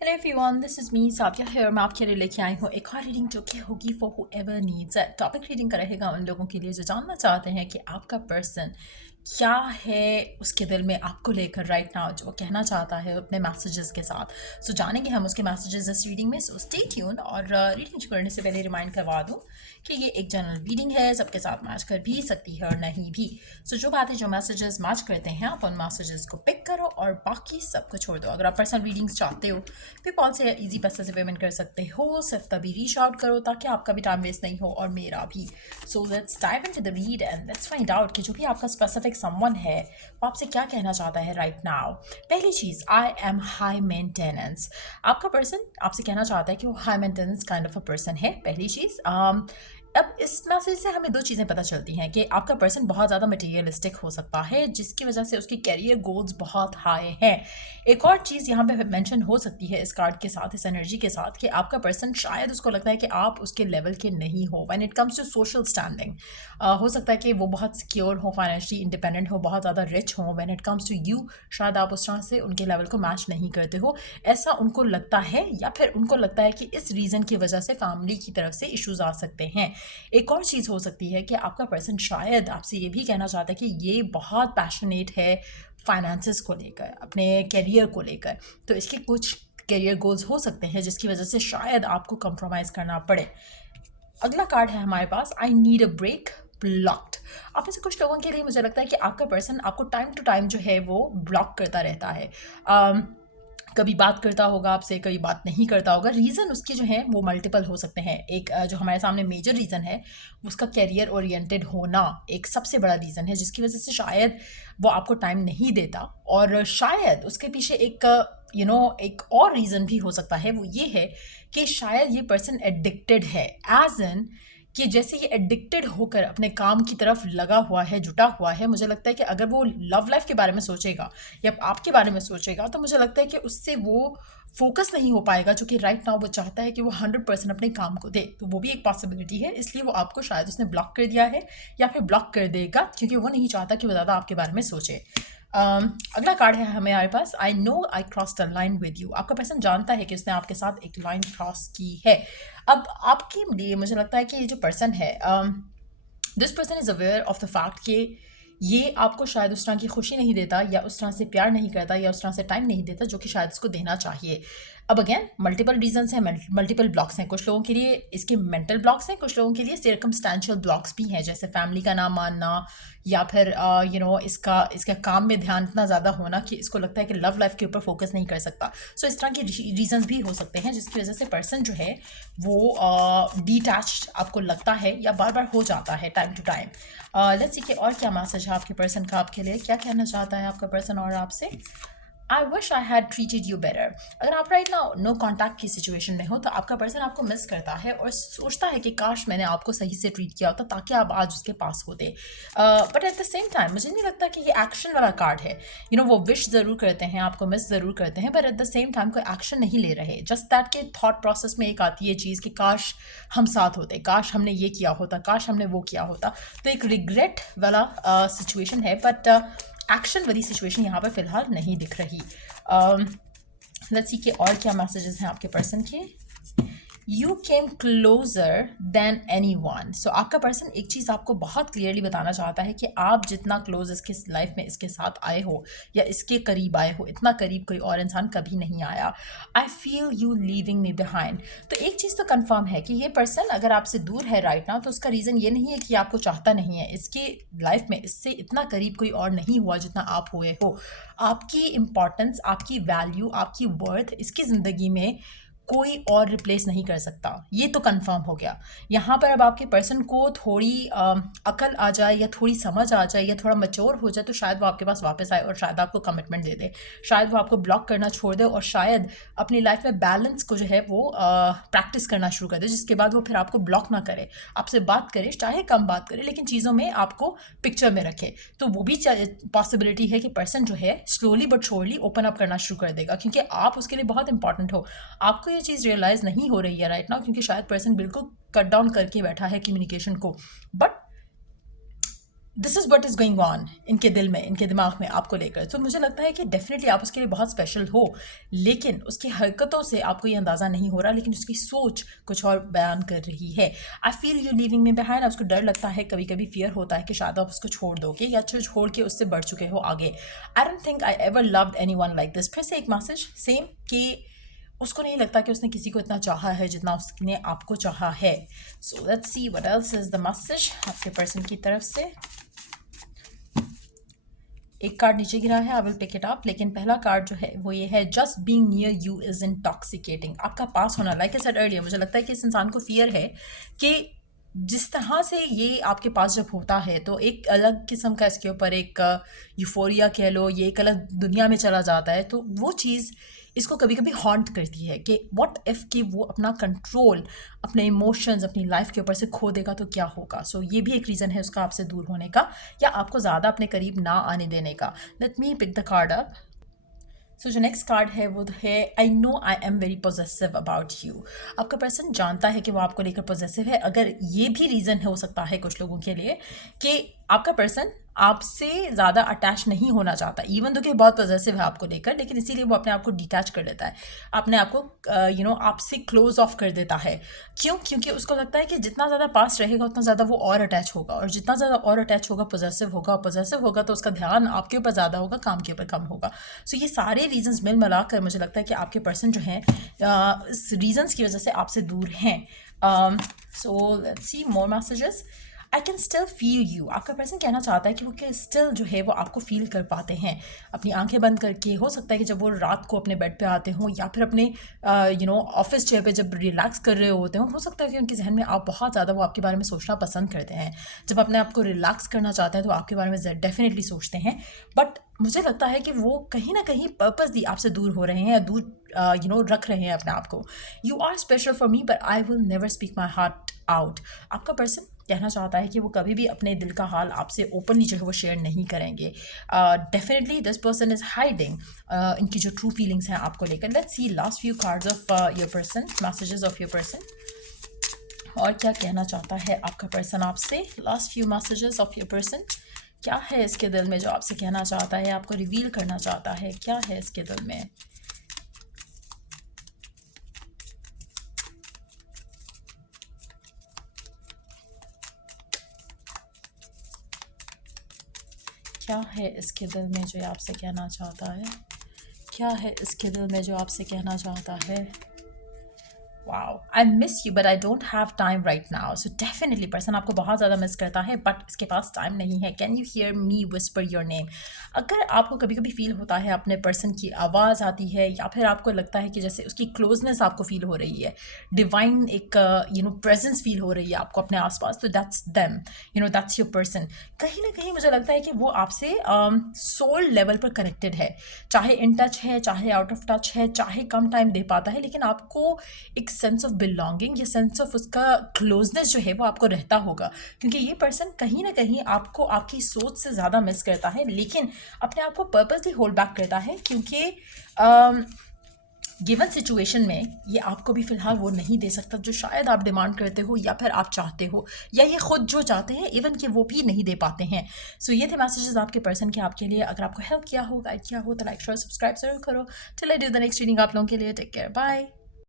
Hello everyone, this is me Sathiya है। मैं आपके लिए लेके आई हूँ एक और रीडिंग जो कि होगी for whoever needs it. Topic reading का रहेगा उन लोगों के लिए जो जानना चाहते हैं कि आपका पर्सन क्या है उसके दिल में आपको लेकर राइट नाउ, जो वो कहना चाहता है अपने मैसेजेस के साथ। सो जानेंगे हम उसके मैसेजेस इस रीडिंग में। So stay tune. और रीडिंग करने से पहले रिमाइंड करवा दूँ कि ये एक जनरल रीडिंग है, सबके साथ मैच कर भी सकती है और नहीं भी। सो जो बातें जो मैसेजेस मैच करते हैं आप उन मैसेजेस को पिक करो और बाकी सबको छोड़ दो। अगर आप पर्सनल रीडिंग्स चाहते हो पेपॉल से इजी पैसे से पेमेंट कर सकते हो, सिर्फ तभी रीच आउट करो ताकि आपका भी टाइम वेस्ट नहीं हो और मेरा भी। So let's dive into the read and let's find out कि जो भी आपका स्पेसिफिक समवन है वो आपसे क्या कहना चाहता है राइट नाउ। पहली चीज़, आई एम हाई मेंटेनेंस। आपका पर्सन आपसे कहना चाहता है कि वो high maintenance kind of a person है, पहली चीज़। अब इस मैसेज से हमें दो चीज़ें पता चलती हैं कि आपका पर्सन बहुत ज़्यादा मटेरियलिस्टिक हो सकता है जिसकी वजह से उसके कैरियर गोल्स बहुत हाई हैं। एक और चीज़ यहाँ पे मेंशन हो सकती है इस कार्ड के साथ, इस एनर्जी के साथ, कि आपका पर्सन शायद उसको लगता है कि आप उसके लेवल के नहीं हो when it comes to social standing. हो सकता है कि वो बहुत सिक्योर हो, फाइनेंशियली इंडिपेंडेंट हो, बहुत ज़्यादा रिच हो। When it comes to you शायद आप उस तरह से उनके लेवल को मैच नहीं करते हो, ऐसा उनको लगता है। या फिर उनको लगता है कि इस रीज़न की वजह से फैमिली की तरफ से इश्यूज आ सकते हैं। एक और चीज़ हो सकती है कि आपका पर्सन शायद आपसे ये भी कहना चाहता है कि ये बहुत पैशनेट है फाइनेंसेस को लेकर, अपने करियर को लेकर। तो इसके कुछ करियर गोल्स हो सकते हैं जिसकी वजह से शायद आपको कंप्रोमाइज़ करना पड़े। अगला कार्ड है हमारे पास, I need a break, blocked. आप में से कुछ लोगों के लिए मुझे लगता है कि आपका पर्सन आपको टाइम टू टाइम जो है वो ब्लॉक करता रहता है। कभी बात करता होगा आपसे, कभी बात नहीं करता होगा। रीज़न उसके जो हैं वो मल्टीपल हो सकते हैं। एक जो हमारे सामने मेजर रीज़न है उसका कैरियर ओरिएंटेड होना एक सबसे बड़ा रीज़न है जिसकी वजह से शायद वो आपको टाइम नहीं देता। और शायद उसके पीछे एक एक और रीज़न भी हो सकता है, वो ये है कि शायद ये पर्सन एडिक्टेड है। एज एन कि जैसे ये एडिक्टेड होकर अपने काम की तरफ लगा हुआ है, जुटा हुआ है। मुझे लगता है कि अगर वो लव लाइफ के बारे में सोचेगा या आपके बारे में सोचेगा तो मुझे लगता है कि उससे वो फोकस नहीं हो पाएगा, जो कि राइट नाउ वो चाहता है कि वो 100% अपने काम को दे। तो वो भी एक पॉसिबिलिटी है, इसलिए वो आपको शायद उसने ब्लॉक कर दिया है या फिर ब्लॉक कर देगा क्योंकि वो नहीं चाहता कि वो ज़्यादा आपके बारे में सोचे। अगला कार्ड है हमारे पास, I know I cross the line with you. आपका पर्सन जानता है कि उसने आपके साथ एक लाइन क्रॉस की है। अब आपके लिए मुझे लगता है कि ये जो पर्सन है, this person is aware of the fact कि ये आपको शायद उस तरह की खुशी नहीं देता या उस तरह से प्यार नहीं करता या उस तरह से टाइम नहीं देता जो कि शायद उसको देना चाहिए। अब अगेन मल्टीपल रीजंस हैं, मल्टीपल ब्लॉक्स हैं। कुछ लोगों के लिए इसके मेंटल ब्लॉक्स हैं, कुछ लोगों के लिए सर्कमस्टेंशियल ब्लॉक्स भी हैं, जैसे फैमिली का ना मानना या फिर इसका काम में ध्यान इतना ज़्यादा होना कि इसको लगता है कि लव लाइफ के ऊपर फोकस नहीं कर सकता। सो इस तरह के रीजंस भी हो सकते हैं जिसकी वजह से पर्सन जो है वो डिटैच्ड आपको लगता है या बार बार हो जाता है time to time. Let's see कि और क्या मैसेज है आपके पर्सन का आपके लिए, क्या कहना चाहता है आपका पर्सन और आपसे। I wish I had treated you better. अगर आप राइट नाउ नो कॉन्टैक्ट की सिचुएशन में हो तो आपका पर्सन आपको मिस करता है और सोचता है कि काश मैंने आपको सही से ट्रीट किया होता ताकि आप आज उसके पास होते। But at the same time मुझे नहीं लगता कि ये एक्शन वाला कार्ड है। वो विश ज़रूर करते हैं, आपको मिस ज़रूर करते हैं, but at the same time कोई एक्शन नहीं ले रहे। जस्ट दैट के थॉट प्रोसेस में एक आती है चीज़ कि काश हम साथ होते, काश हमने ये किया होता, काश हमने वो किया होता। तो एक रिग्रेट वाला सिचुएशन है, बट एक्शन वाली सिचुएशन यहाँ पर फिलहाल नहीं दिख रही। लेट्स सी कि और क्या मैसेजेस हैं आपके पर्सन के। You came closer than anyone. So आपका पर्सन एक चीज़ आपको बहुत क्लियरली बताना चाहता है कि आप जितना क्लोज इसके लाइफ में इसके साथ आए हो या इसके करीब आए हो, इतना करीब कोई और इंसान कभी नहीं आया। I feel you leaving me behind. तो एक चीज़ तो कंफर्म है कि ये पर्सन अगर आपसे दूर है राइट नाउ तो उसका रीज़न ये नहीं है कि आपको चाहता नहीं है। इसके लाइफ में इससे इतना करीब कोई और नहीं हुआ जितना आप हुए हो। आपकी इम्पॉर्टेंस, आपकी वैल्यू, आपकी वर्थ इसकी ज़िंदगी में कोई और रिप्लेस नहीं कर सकता। ये तो कंफर्म हो गया। यहाँ पर अब आपके पर्सन को थोड़ी अकल आ जाए या थोड़ी समझ आ जाए या थोड़ा मैच्योर हो जाए तो शायद वो आपके पास वापस आए और शायद आपको कमिटमेंट दे दे, शायद वो आपको ब्लॉक करना छोड़ दे और शायद अपनी लाइफ में बैलेंस को जो है वो प्रैक्टिस करना शुरू कर दे, जिसके बाद वो फिर आपको ब्लॉक ना करे, आपसे बात करे, चाहे कम बात करे लेकिन चीज़ों में आपको पिक्चर में रखे। तो वो भी पॉसिबिलिटी है कि पर्सन जो है slowly but surely open up करना शुरू कर देगा क्योंकि आप उसके लिए बहुत इंपॉर्टेंट हो। आपको ये चीज़ रियलाइज़ नहीं हो रही है राइट नाउ क्योंकि शायद पर्सन बिल्कुल कट डाउन करके बैठा है कम्युनिकेशन को। But this is what is going on इनके दिल में, इनके दिमाग में आपको लेकर। तो मुझे लगता है कि डेफिनेटली आप उसके लिए बहुत स्पेशल हो, लेकिन उसकी हरकतों से आपको ये अंदाज़ा नहीं हो रहा, लेकिन उसकी सोच कुछ और बयान कर रही है। I feel you living me behind. उसको डर लगता है, कभी कभी फियर होता है कि शायद आप उसको छोड़ दोगे या छोड़ के उससे बढ़ चुके हो आगे। I don't think I ever loved anyone like this. फिर से एक मैसेज सेम कि उसको नहीं लगता कि उसने किसी को इतना चाहा है जितना उसने आपको चाहा है। So let's see what else is the message आपके पर्सन की तरफ से। एक कार्ड नीचे गिरा है, I will pick it up, लेकिन पहला कार्ड जो है वो ये है, just being near you is intoxicating. आपका पास होना, लाइक आई सेड अर्लियर, मुझे लगता है कि इस इंसान को फियर है कि जिस तरह से ये आपके पास जब होता है तो एक अलग किस्म का इसके ऊपर एक यूफोरिया कह लो, ये एक अलग दुनिया में चला जाता है। तो वो चीज़ इसको कभी कभी हॉन्ट करती है कि व्हाट इफ़ कि वो अपना कंट्रोल अपने इमोशंस अपनी लाइफ के ऊपर से खो देगा तो क्या होगा। सो ये भी एक रीज़न है उसका आपसे दूर होने का या आपको ज़्यादा अपने करीब ना आने देने का। Let me pick the card up. So जो नेक्स्ट कार्ड है वो है, I know I am very possessive about you. आपका पर्सन जानता है कि वो आपको लेकर पोजेसिव है। अगर ये भी रीज़न हो सकता है कुछ लोगों के लिए कि आपका पर्सन आपसे ज़्यादा अटैच नहीं होना चाहता, इवन तो कि बहुत पॉजिटिव है आपको लेकर, लेकिन इसीलिए वो अपने आप को डिटैच कर लेता है, अपने आप को आपसे क्लोज ऑफ कर देता है। क्यों? क्योंकि उसको लगता है कि जितना ज़्यादा पास रहेगा उतना ज़्यादा वो और अटैच होगा, और जितना ज़्यादा और अटैच होगा पॉजिटिव होगा तो उसका ध्यान आपके ऊपर ज़्यादा होगा, काम के ऊपर कम होगा। सो ये सारे रीजंस मिल मिला कर मुझे लगता है कि आपके पर्सन जो हैं इस रीजंस की वजह से आपसे दूर हैं। सो let's C more messages. I can still feel you. आपका पर्सन कहना चाहता है कि वो स्टिल जो है वो आपको फील कर पाते हैं अपनी आंखें बंद करके। हो सकता है कि जब वो रात को अपने बेड पे आते हों या फिर अपने ऑफिस चेयर पे जब रिलैक्स कर रहे होते हों, हो सकता है कि उनके जहन में आप बहुत ज़्यादा वो आपके बारे में सोचना पसंद करते हैं। जब अपने आप को रिलैक्स करना चाहते हैं तो आपके बारे में डेफिनेटली सोचते हैं। बट मुझे लगता है कि वो कहीं ना कहीं पर्पसली आपसे दूर हो रहे हैं या दूर रख रहे हैं अपने आप को। You are special for me but I will never speak my heart out. आपका पर्सन कहना चाहता है कि वो कभी भी अपने दिल का हाल आपसे ओपनली जो है वो शेयर नहीं करेंगे। Definitely this person is hiding इनकी जो ट्रू फीलिंग्स हैं आपको लेकर। Let's see last few cards of your person, messages of your person, और क्या कहना चाहता है आपका पर्सन आपसे। Last few messages of your person, क्या है इसके दिल में जो आपसे कहना चाहता है, आपको रिवील करना चाहता है, क्या है इसके दिल में। क्या है इसके दिल में जो आपसे कहना चाहता है, क्या है इसके दिल में जो आपसे कहना चाहता है। Wow, I miss you but I don't have time right now. So definitely person आपको बहुत ज़्यादा मिस करता है बट इसके पास टाइम नहीं है। Can you hear me whisper your name. अगर आपको कभी कभी फील होता है अपने पर्सन की आवाज़ आती है या फिर आपको लगता है कि जैसे उसकी क्लोजनेस आपको फील हो रही है, डिवाइन एक प्रेजेंस फील हो रही है आपको अपने आसपास, तो that's them, that's your person. कहीं ना कहीं मुझे लगता है कि वो आपसे सोल लेवल पर कनेक्टेड है, चाहे इन टच है चाहे आउट ऑफ टच है, चाहे कम टाइम दे पाता है, लेकिन आपको एक सेंस ऑफ बिलोंगिंग या सेंस ऑफ उसका क्लोजनेस जो है वो आपको रहता होगा। क्योंकि ये पर्सन कहीं ना कहीं आपको आपकी सोच से ज़्यादा मिस करता है, लेकिन अपने आप को पर्पसली होल्ड बैक करता है क्योंकि गिवन सिचुएशन में ये आपको भी फ़िलहाल वो नहीं दे सकता जो शायद आप डिमांड करते हो या फिर आप चाहते हो, या ये खुद जो चाहते हैं इवन कि वो भी नहीं दे पाते हैं। सो ये थे मैसेजेस आपके पर्सन के आपके लिए। अगर आपको हेल्प किया हो, गाइड किया हो, तो लाइक शेयर सब्सक्राइब जरूर करो। Till I do the next reading आप लोगों के लिए। Take care, bye.